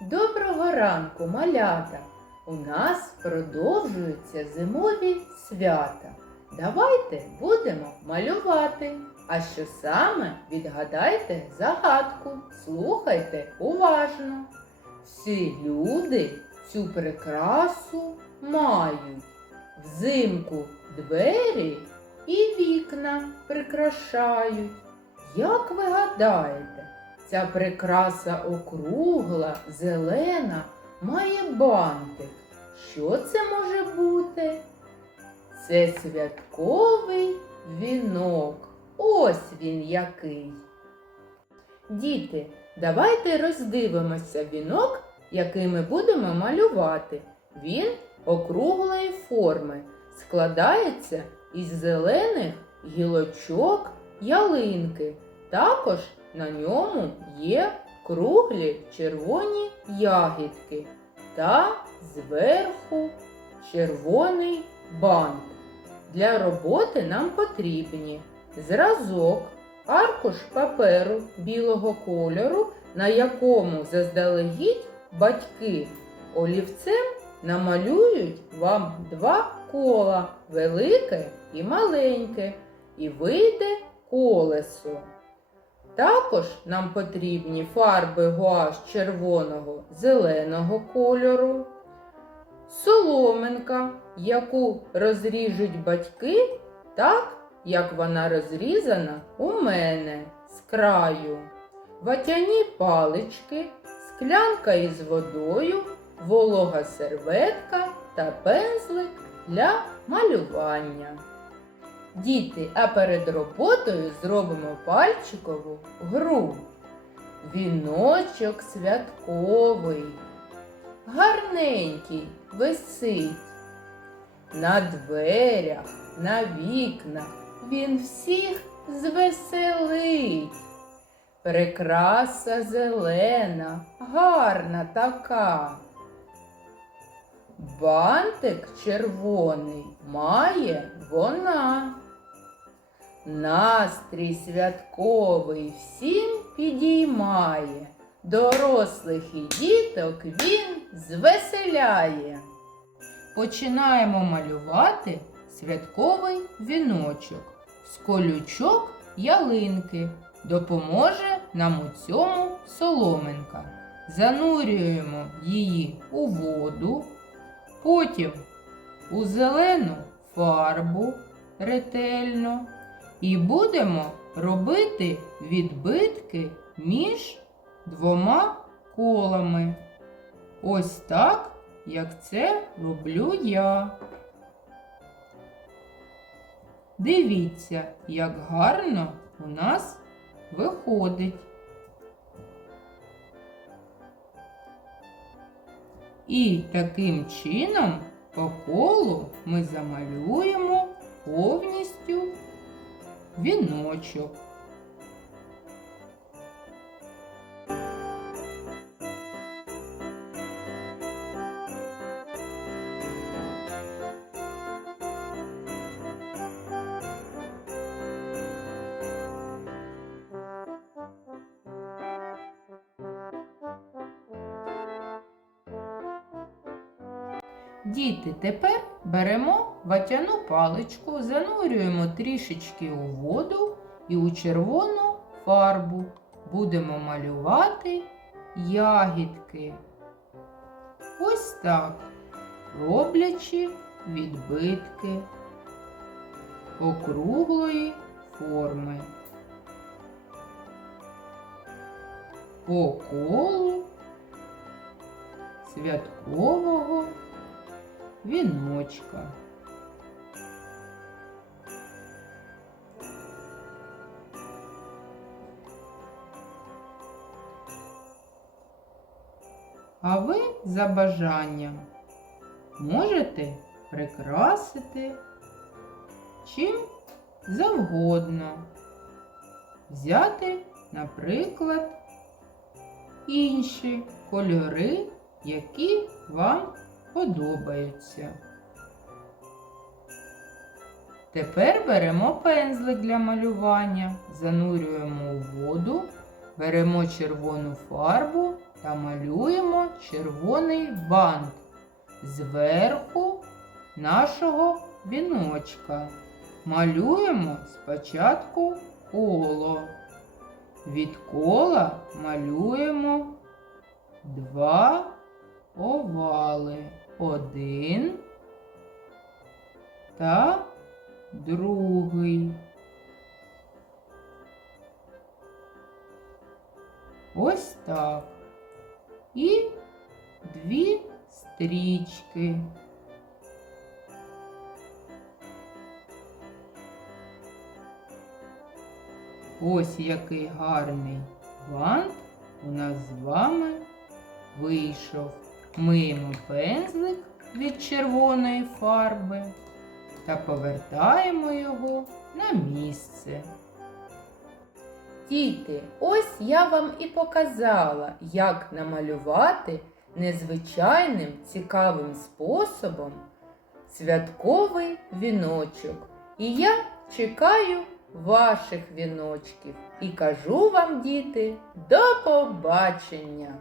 Доброго ранку, малята! У нас продовжуються зимові свята. Давайте будемо малювати. А що саме відгадайте загадку, слухайте уважно. Всі люди цю прикрасу мають. Взимку двері і вікна прикрашають. Як ви гадаєте, ця прикраса округла, зелена, має бантик. Що це може бути? Це святковий вінок. Ось він який. Діти, давайте роздивимося вінок, який ми будемо малювати. Він округлої форми, складається із зелених гілочок ялинки. Також на ньому є круглі червоні ягідки та зверху червоний бант. Для роботи нам потрібні зразок, аркуш паперу білого кольору, на якому заздалегідь батьки олівцем намалюють вам два кола велике і маленьке, і вийде колесо. Також нам потрібні фарби гуаш червоного зеленого кольору, соломинка, яку розріжуть батьки, так, як вона розрізана у мене з краю, ватяні палички, склянка із водою, волога серветка та пензлик для малювання. Діти, а перед роботою зробимо пальчикову гру. Віночок святковий, гарненький висить. На дверях, на вікнах він всіх звеселить. Прикраса зелена, гарна така. Бантик червоний має вона. Настрій святковий всім підіймає, дорослих і діток він звеселяє. Починаємо малювати святковий віночок з колючок ялинки. Допоможе нам у цьому соломинка. Занурюємо її у воду, потім у зелену фарбу ретельно і будемо робити відбитки між двома колами. Ось так, як це роблю я. Дивіться, як гарно у нас виходить. І таким чином по колу ми замалюємо повністю віночок. Діти, тепер беремо ватяну паличку, занурюємо трішечки у воду і у червону фарбу будемо малювати ягідки. Ось так, роблячи відбитки округлої форми. По колу святкового віночка. А ви за бажанням можете прикрасити чим завгодно. Взяти, наприклад, інші кольори, які вам подобаються. Тепер беремо пензлик для малювання, занурюємо у воду, беремо червону фарбу та малюємо червоний бант зверху нашого віночка. Малюємо спочатку коло. Від кола малюємо два овали. Один та другий. Ось так. І дві стрічки. Ось який гарний бант у нас з вами вийшов. Миємо пензлик від червоної фарби та повертаємо його на місце. Діти, ось я вам і показала, як намалювати незвичайним цікавим способом святковий віночок. І я чекаю ваших віночків і кажу вам, діти, до побачення!